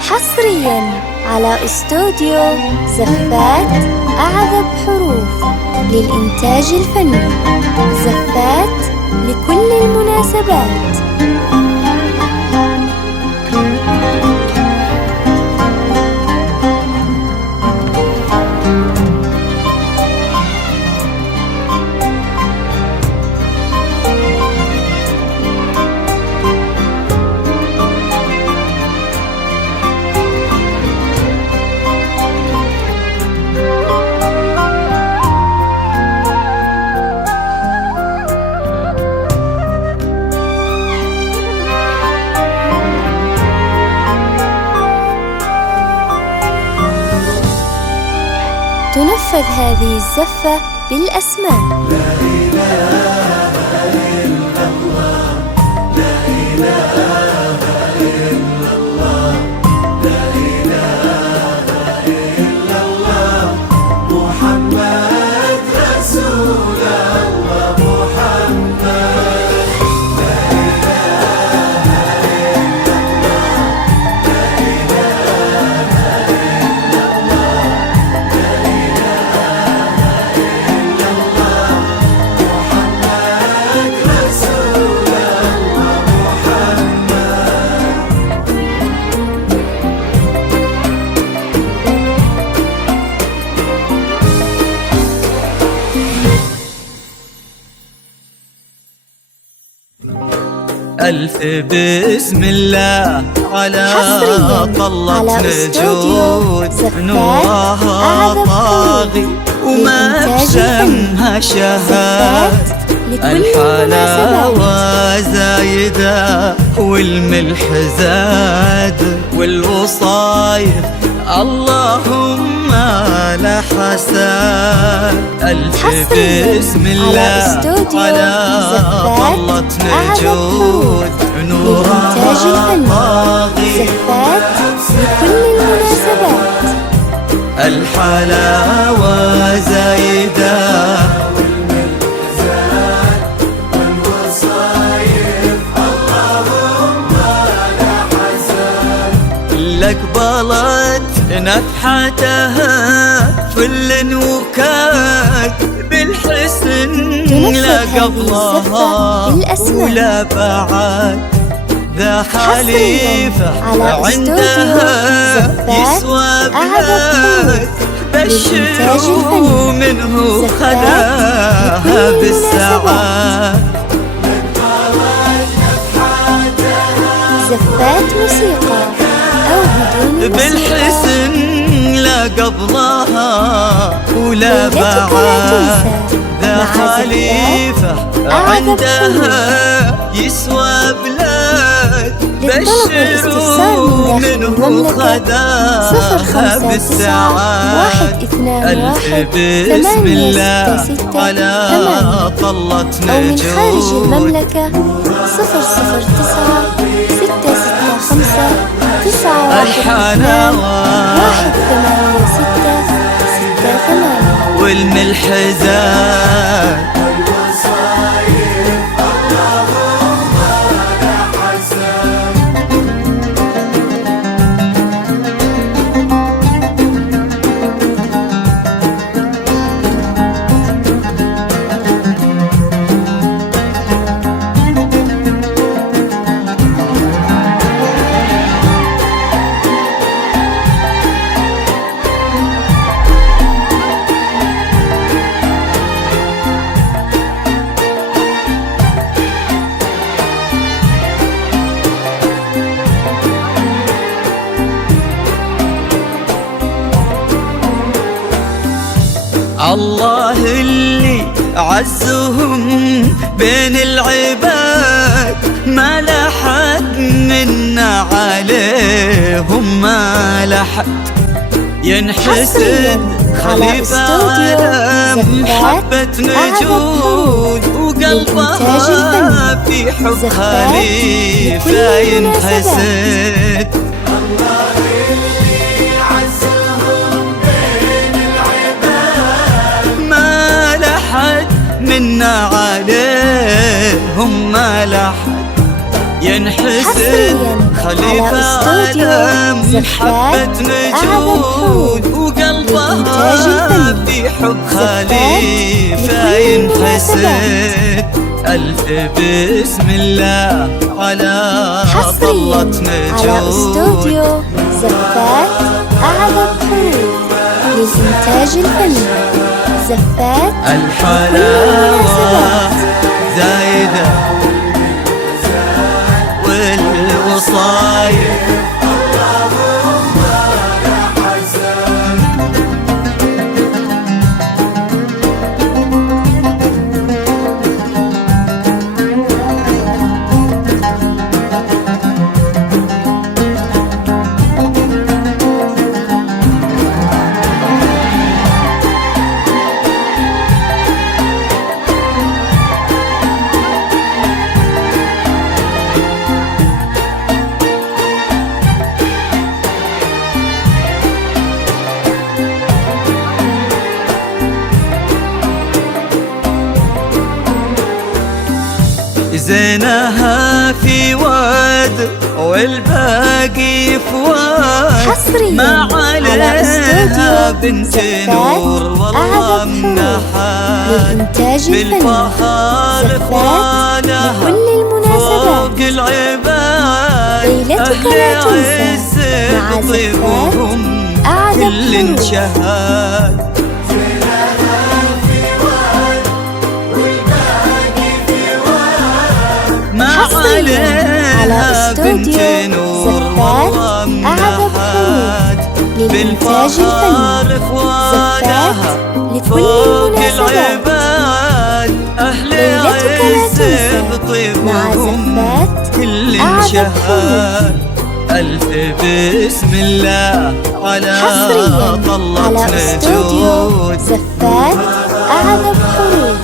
حصرياً على استوديو زفات أعذب حروف للإنتاج الفني. زفات لكل المناسبات. تنفذ هذه الزفة بالأسماء. لا إله إلا الله، لا إله إلا الله، لا إله إلا الله، محمد رسول الله، محمد. لا إله إلا الله، لا إله إلا الله، لا إله إلا الله، محمد رسول الله، محمد. ألف بسم الله على طلة نجود نورها طاغي وما شمها شهاد. الحلاوة زايدة والملح زاد والوصايف اللهم لا حساد. ألف بسم الله على طلة نجود نورها طاغي لكل المناسبات. الحلاوة زايدة لك بلت نفحتها فل وكاك بالحسن لا قبلها ولا بعد. ذا خليفة عندها يسوى بلاد بشروا منه خذاها بالسعاد. زفات موسيقى أو بدون بالحسن لا قبلها ولا بعد. ذا خليفة عندها يسوى بلاد بشروا منه خذاها بالسعاد. ألف بسم الله على طلة نجود أو من خارج المملكة 009 الحلاوة 18668 والملح زاد الله اللي عزهم بين العباد ما لحد منا عليهم ما لحد ينحسد خليفة على محبة نجود وقلبها في حب خليفة ينحسد. منا عليهم ما لحد ينحسد خليفة عالم حبة نجود وقلبها في حب خليفة ينحسد. ألف بسم الله على طلة نجود على استوديو زفات أعذب حروف للإنتاج الفني. زفات الحلاوة زايدة والوصايف زينها في واد والباقي في واد، ما عليها بنت نور والله منحات بالفخار فوالها فوق العباد. أهل عز بطيبهم كل انشهاد. ما عليها بنت نور والله منحات بالفخار فوالها فوق العباد. أهل عز بطيبهم كل انشهاد. ألف بسم الله على طلة نجود. زفات أعذب حروف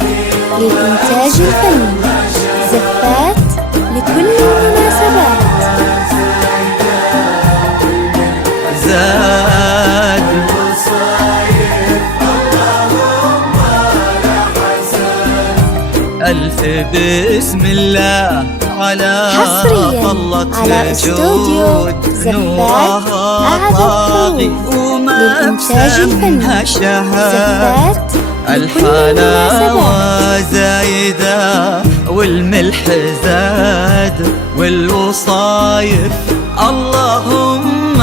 للإنتاج الفني. زفات لكل المناسبات. زاد ألف بسم الله على طلة نجود. نورها طاغي وما بسمها شهاد. الحلاوة زايدة والملح زاد والوصايف اللهم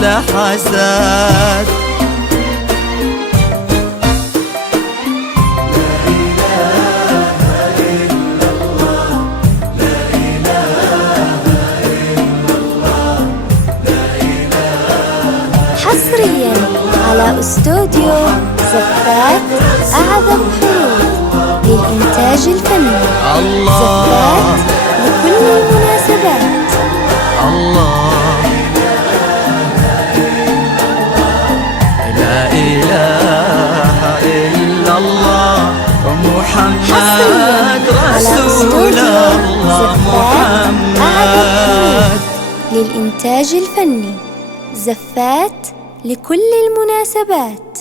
لا حساد. حصريا على استوديو زفات أعذب حروف للإنتاج الفني. الله زفات لكل المناسبات. الله لا إله إلا الله محمد رسول الله. محمد للإنتاج الفني. زفات لكل المناسبات.